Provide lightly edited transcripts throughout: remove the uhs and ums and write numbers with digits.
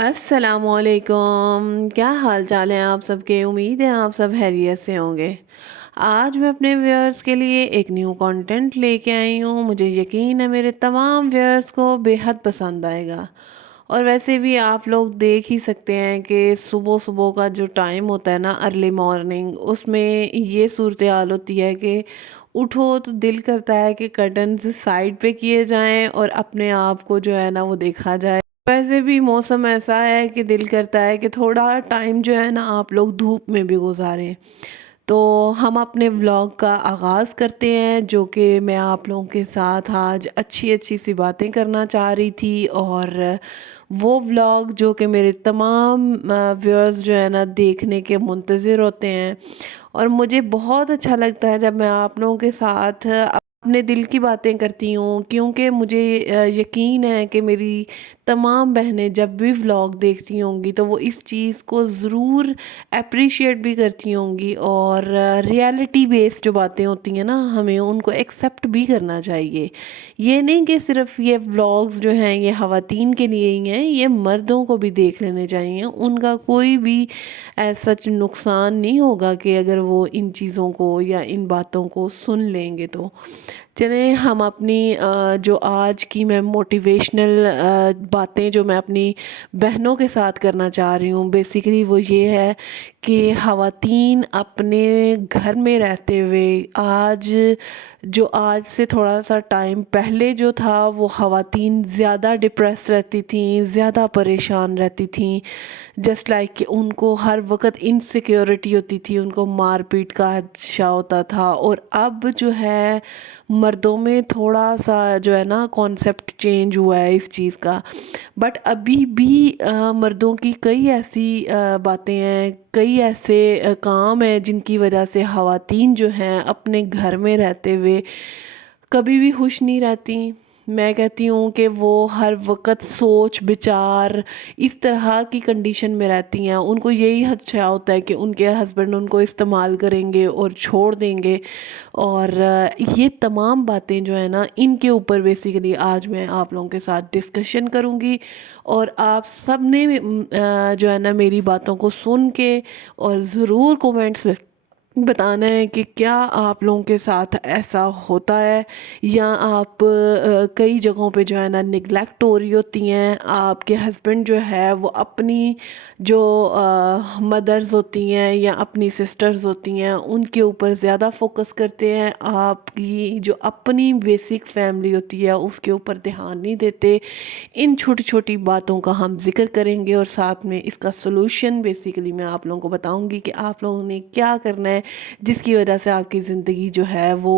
السلام علیکم، کیا حال چال ہیں آپ سب کے؟ امید ہے آپ سب خیریت سے ہوں گے۔ آج میں اپنے ویورز کے لیے ایک نیو کنٹینٹ لے کے آئی ہوں۔ مجھے یقین ہے میرے تمام ویورز کو بے حد پسند آئے گا۔ اور ویسے بھی آپ لوگ دیکھ ہی سکتے ہیں کہ صبح صبح کا جو ٹائم ہوتا ہے نا، ارلی مارننگ، اس میں یہ صورتحال ہوتی ہے کہ اٹھو تو دل کرتا ہے کہ کرٹنز سائڈ پہ کیے جائیں اور اپنے آپ کو جو ہے نا وہ دیکھا جائے۔ ویسے بھی موسم ایسا ہے کہ دل کرتا ہے کہ تھوڑا ٹائم جو ہے نا آپ لوگ دھوپ میں بھی گزاریں۔ تو ہم اپنے ولاگ کا آغاز کرتے ہیں، جو کہ میں آپ لوگوں کے ساتھ آج اچھی اچھی سی باتیں کرنا چاہ رہی تھی، اور وہ ولاگ جو کہ میرے تمام ویورز جو ہے نا دیکھنے کے منتظر ہوتے ہیں۔ اور مجھے بہت اچھا لگتا ہے جب میں آپ لوگوں کے ساتھ اپنے دل کی باتیں کرتی ہوں، کیونکہ مجھے یقین ہے کہ میری تمام بہنیں جب بھی ولاگ دیکھتی ہوں گی تو وہ اس چیز کو ضرور اپریشیٹ بھی کرتی ہوں گی، اور ریالٹی بیس جو باتیں ہوتی ہیں نا ہمیں ان کو ایکسیپٹ بھی کرنا چاہیے۔ یہ نہیں کہ صرف یہ ولاگز جو ہیں یہ خواتین کے لیے ہی ہیں، یہ مردوں کو بھی دیکھ لینے چاہیے۔ ان کا کوئی بھی سچ نقصان نہیں ہوگا کہ اگر وہ ان چیزوں کو یا ان باتوں کو سن لیں گے تو۔ چلیں ہم اپنی جو آج کی میں موٹیویشنل باتیں جو میں اپنی بہنوں کے ساتھ کرنا چاہ رہی ہوں، بیسیکلی وہ یہ ہے کہ خواتین اپنے گھر میں رہتے ہوئے آج سے تھوڑا سا ٹائم پہلے جو تھا، وہ خواتین زیادہ ڈپریس رہتی تھیں، زیادہ پریشان رہتی تھیں، جسٹ لائک کہ ان کو ہر وقت انسیکیورٹی ہوتی تھی، ان کو مار پیٹ کا خدشہ ہوتا تھا۔ اور اب جو ہے مردوں میں تھوڑا سا جو ہے نا کانسیپٹ چینج ہوا ہے اس چیز کا، بٹ ابھی بھی مردوں کی کئی ایسی باتیں ہیں، کئی ایسے کام ہیں جن کی وجہ سے خواتین جو ہیں اپنے گھر میں رہتے ہوئے کبھی بھی خوش نہیں رہتی۔ میں کہتی ہوں کہ وہ ہر وقت سوچ بچار اس طرح کی کنڈیشن میں رہتی ہیں، ان کو یہی خدشہ ہوتا ہے کہ ان کے ہسبینڈ ان کو استعمال کریں گے اور چھوڑ دیں گے۔ اور یہ تمام باتیں جو ہے نا ان کے اوپر بیسیکلی آج میں آپ لوگوں کے ساتھ ڈسکشن کروں گی، اور آپ سب نے جو ہے نا میری باتوں کو سن کے اور ضرور کومنٹس میں بتانا ہے کہ کیا آپ لوگوں کے ساتھ ایسا ہوتا ہے، یا آپ کئی جگہوں پہ جو ہے نا نگلیکٹ ہو رہی ہوتی ہیں، آپ کے ہسبینڈ جو ہے وہ اپنی جو مدرز ہوتی ہیں یا اپنی سسٹرز ہوتی ہیں ان کے اوپر زیادہ فوکس کرتے ہیں، آپ کی جو اپنی بیسک فیملی ہوتی ہے اس کے اوپر دھیان نہیں دیتے۔ ان چھوٹی چھوٹی باتوں کا ہم ذکر کریں گے، اور ساتھ میں اس کا سلوشن بیسیکلی میں آپ لوگوں کو بتاؤں گی کہ آپ لوگوں نے کیا کرنا ہے جس کی وجہ سے آپ کی زندگی جو ہے وہ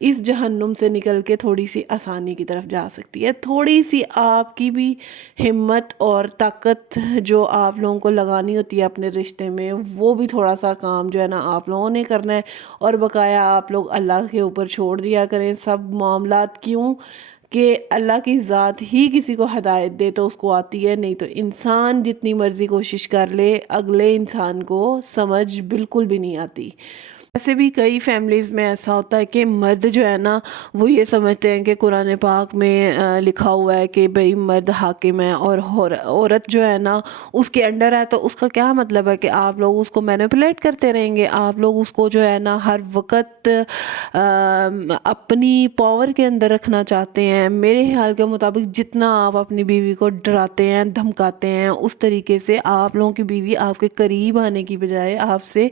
اس جہنم سے نکل کے تھوڑی سی آسانی کی طرف جا سکتی ہے۔ تھوڑی سی آپ کی بھی ہمت اور طاقت جو آپ لوگوں کو لگانی ہوتی ہے اپنے رشتے میں، وہ بھی تھوڑا سا کام جو ہے نا آپ لوگوں نے کرنا ہے، اور بقایا آپ لوگ اللہ کے اوپر چھوڑ دیا کریں سب معاملات۔ کیوں کہ اللہ کی ذات ہی کسی کو ہدایت دے تو اس کو آتی ہے، نہیں تو انسان جتنی مرضی کوشش کر لے اگلے انسان کو سمجھ بالکل بھی نہیں آتی۔ ایسے بھی کئی فیملیز میں ایسا ہوتا ہے کہ مرد جو ہے نا وہ یہ سمجھتے ہیں کہ قرآن پاک میں لکھا ہوا ہے کہ بھئی مرد حاکم ہے اور عورت جو ہے نا اس کے انڈر ہے، تو اس کا کیا مطلب ہے کہ آپ لوگ اس کو مینیپولیٹ کرتے رہیں گے، آپ لوگ اس کو جو ہے نا ہر وقت اپنی پاور کے اندر رکھنا چاہتے ہیں۔ میرے خیال کے مطابق جتنا آپ اپنی بیوی کو ڈراتے ہیں، دھمکاتے ہیں، اس طریقے سے آپ لوگوں کی بیوی آپ کے قریب آنے کی بجائے آپ سے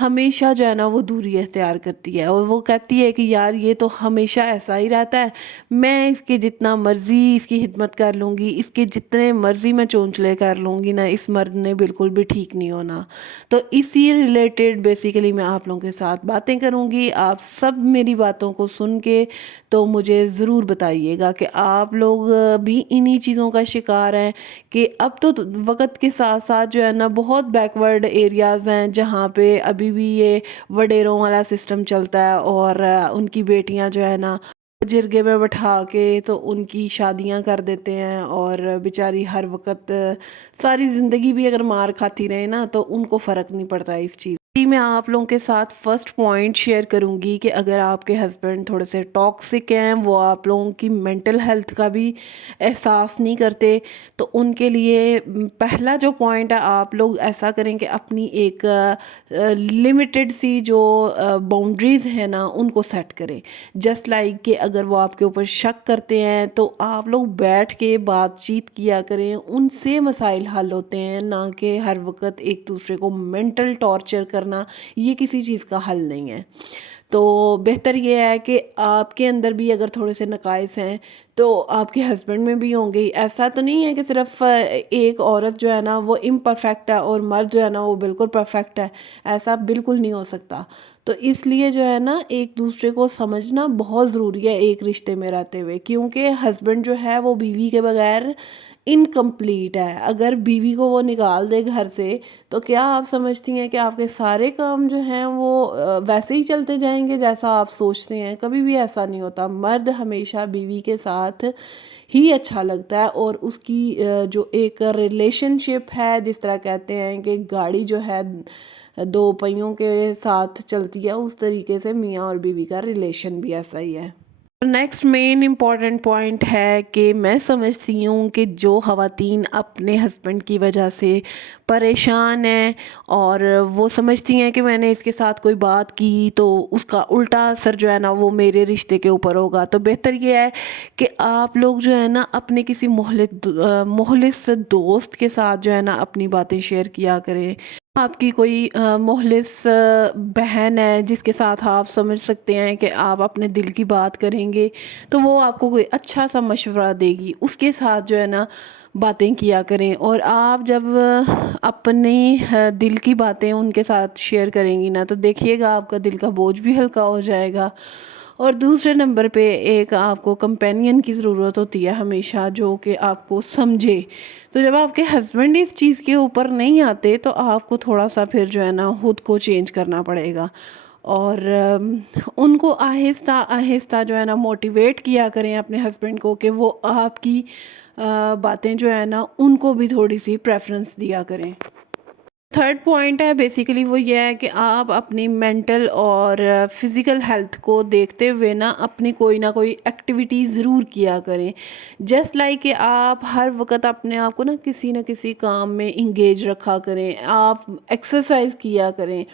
ہمیشہ جو ہے نا وہ دوری اختیار کرتی ہے، اور وہ کہتی ہے کہ یار یہ تو ہمیشہ ایسا ہی رہتا ہے، میں اس کے جتنا مرضی اس کی خدمت کر لوں گی، اس کے جتنے مرضی میں چونچلے کر لوں گی نا، اس مرد نے بالکل بھی ٹھیک نہیں ہونا۔ تو اسی ریلیٹڈ بیسیکلی میں آپ لوگوں کے ساتھ باتیں کروں گی۔ آپ سب میری باتوں کو سن کے تو مجھے ضرور بتائیے گا کہ آپ لوگ بھی انہی چیزوں کا شکار ہیں، کہ اب تو وقت کے ساتھ ساتھ جو ہے نا بہت بیکورڈ ایریاز ہیں جہاں پہ ابھی بھی یہ وڈیروں والا سسٹم چلتا ہے، اور ان کی بیٹیاں جو ہے نا جرگے میں بٹھا کے تو ان کی شادیاں کر دیتے ہیں، اور بیچاری ہر وقت ساری زندگی بھی اگر مار کھاتی رہے نا تو ان کو فرق نہیں پڑتا اس چیز۔ मैं आप लोगों के साथ फर्स्ट पॉइंट शेयर करूंगी कि अगर आपके हस्बैंड थोड़े से टॉक्सिक हैं, वो आप लोगों की मेंटल हेल्थ का भी एहसास नहीं करते, तो उनके लिए पहला जो पॉइंट है, आप लोग ऐसा करें कि अपनी एक लिमिटेड सी जो बाउंड्रीज़ हैं ना, उनको सेट करें। जस्ट लाइक कि अगर वो आपके ऊपर शक करते हैं तो आप लोग बैठ के बातचीत किया करें, उनसे मसाइल हल होते हैं, ना कि हर वक्त एक दूसरे को मेंटल टॉर्चर करना, ये किसी चीज़ का हल नहीं है। तो बेहतर ये है कि आपके अंदर भी अगर थोड़े से नकाइस हैं तो आपके हस्बैंड में भी होंगे। ऐसा तो नहीं है कि सिर्फ एक औरत जो है ना वो इम्परफेक्ट है और मर्द जो है ना वो बिल्कुल परफेक्ट है, ऐसा बिल्कुल नहीं हो सकता। तो इसलिए जो है ना एक दूसरे को समझना बहुत ज़रूरी है एक रिश्ते में रहते हुए, क्योंकि हस्बैंड जो है वो बीवी के बगैर इनकम्प्लीट है। अगर बीवी को वो निकाल दे घर से, तो क्या आप समझती हैं कि आपके सारे काम जो हैं वो वैसे ही चलते जाएंगे जैसा आप सोचते हैं? कभी भी ऐसा नहीं होता। मर्द हमेशा बीवी के साथ ही अच्छा लगता है, और उसकी जो एक रिलेशनशिप है, जिस तरह कहते हैं कि गाड़ी जो है दो पहियों के साथ चलती है, उस तरीके से मियाँ और बीवी का रिलेशन भी ऐसा ही है। नेक्स्ट मेन इम्पॉर्टेंट पॉइंट है कि मैं समझती हूँ कि जो ख़वातीन अपने हस्बैंड की वजह से परेशान हैं और वो समझती हैं कि मैंने इसके साथ कोई बात की तो उसका उल्टा असर जो है ना वो मेरे रिश्ते के ऊपर होगा, तो बेहतर ये है कि आप लोग जो है ना अपने किसी मुखलिस दोस्त के साथ जो है ना अपनी बातें शेयर किया करें। आपकी कोई मुखलिस बहन है जिसके साथ आप समझ सकते हैं कि आप अपने दिल की बात करेंगे, तो वो आपको कोई अच्छा सा मशवरा देगी, उसके साथ जो है ना बातें किया करें। और आप जब अपनी दिल की बातें उनके साथ शेयर करेंगी ना, तो देखिएगा आपका दिल का बोझ भी हल्का हो जाएगा। और दूसरे नंबर पे एक आपको कंपेनियन की ज़रूरत होती है हमेशा, जो कि आपको समझे। तो जब आपके हस्बैंड इस चीज़ के ऊपर नहीं आते, तो आपको थोड़ा सा फिर जो है ना खुद को चेंज करना पड़ेगा, और उनको आहिस्ता आहिस्ता जो है ना मोटिवेट किया करें अपने हस्बैंड को, कि वो आपकी बातें जो है ना उनको भी थोड़ी सी प्रेफरेंस दिया करें। थर्ड पॉइंट है बेसिकली वो ये है कि आप अपनी मेंटल और फिज़िकल हेल्थ को देखते हुए ना अपनी कोई ना कोई एक्टिविटी ज़रूर किया करें। जस्ट लाइक कि आप हर वक्त अपने आप को ना किसी काम में इंगेज रखा करें, आप एक्सरसाइज किया करें।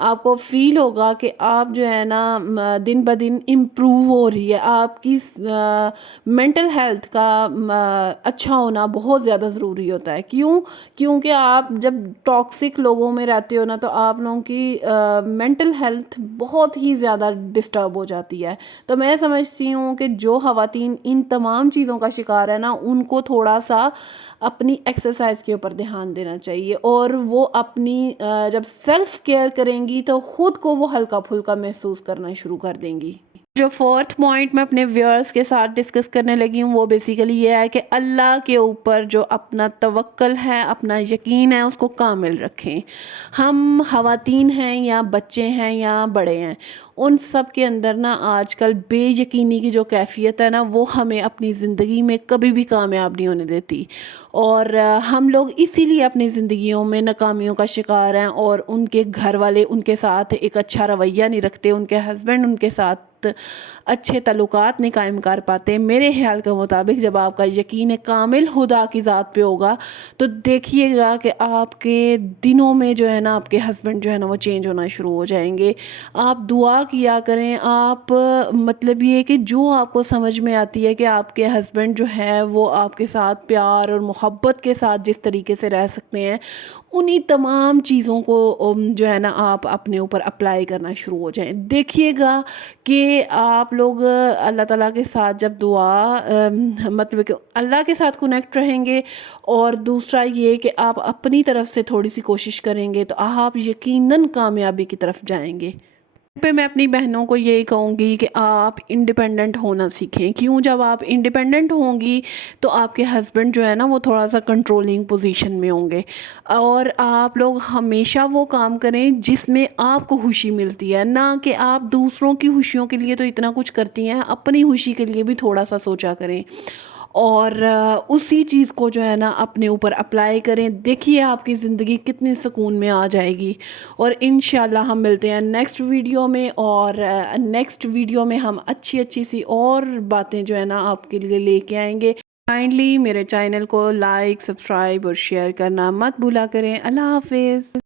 आपको फील होगा कि आप जो है ना दिन ब दिन इम्प्रूव हो रही है। आपकी मेंटल हेल्थ का अच्छा होना बहुत ज़्यादा ज़रूरी होता है। क्यों? क्योंकि आप जब टॉक्सिक लोगों में रहते हो ना, तो आप लोगों की मेंटल हेल्थ बहुत ही ज़्यादा डिस्टर्ब हो जाती है। तो मैं समझती हूँ कि जो ख़वातीन इन तमाम चीज़ों का शिकार है ना, उनको थोड़ा सा अपनी एक्सरसाइज के ऊपर ध्यान देना चाहिए, और वो अपनी जब सेल्फ केयर करेंगी तो ख़ुद को वो हल्का फुल्का महसूस करना शुरू कर देंगी। जो फोर्थ पॉइंट मैं अपने व्यूअर्स के साथ डिस्कस करने लगी हूँ, वो बेसिकली ये है कि अल्लाह के ऊपर जो अपना तवक्कल है, अपना यकीन है, उसको कामिल रखें। हम ख़वातीन हैं या बच्चे हैं या बड़े हैं, उन सब के अंदर ना आजकल बेयकीनी की जो कैफियत है ना, वो हमें अपनी ज़िंदगी में कभी भी कामयाब नहीं होने देती। और हम लोग इसीलिए अपनी ज़िंदगियों में नाकामियों का शिकार हैं, और उनके घर वाले उनके साथ एक अच्छा रवैया नहीं रखते, उनके हस्बैंड उनके साथ अच्छे ताल्लुकात नहीं कायम कर पाते। मेरे ख्याल के मुताबिक जब आपका यकीन कामिल खुदा की ज़ात पे होगा, तो देखिएगा कि आपके दिनों में जो है ना आपके हस्बैंड जो है ना वो चेंज होना शुरू हो जाएंगे। आप दुआ किया करें। आप मतलब ये कि जो आपको समझ में आती है कि आपके हस्बैंड जो है वो आपके साथ प्यार और मोहब्बत के साथ जिस तरीके से रह सकते हैं, उन्हीं तमाम चीज़ों को जो है ना आप अपने ऊपर अप्लाई करना शुरू हो जाएं। देखिएगा कि आप लोग अल्लाह ताला के साथ जब दुआ मतलब कि अल्लाह के साथ कनेक्ट रहेंगे, और दूसरा ये कि आप अपनी तरफ से थोड़ी सी कोशिश करेंगे, तो आप यकीनन कामयाबी की तरफ जाएंगे। पे मैं अपनी बहनों को यही कहूँगी कि आप इंडिपेंडेंट होना सीखें। क्यों? जब आप इंडिपेंडेंट होंगी तो आपके हस्बैंड जो है ना वो थोड़ा सा कंट्रोलिंग पोजीशन में होंगे, और आप लोग हमेशा वो काम करें जिसमें आपको खुशी मिलती है, ना कि आप दूसरों की खुशियों के लिए तो इतना कुछ करती हैं, अपनी खुशी के लिए भी थोड़ा सा सोचा करें। اور اسی چیز کو جو ہے نا اپنے اوپر اپلائی کریں، دیکھیے آپ کی زندگی کتنی سکون میں آ جائے گی۔ اور انشاءاللہ ہم ملتے ہیں نیکسٹ ویڈیو میں، اور نیکسٹ ویڈیو میں ہم اچھی اچھی سی اور باتیں جو ہے نا آپ کے لیے لے کے آئیں گے۔ کائنڈلی میرے چینل کو لائک، سبسکرائب اور شیئر کرنا مت بھولا کریں۔ اللہ حافظ۔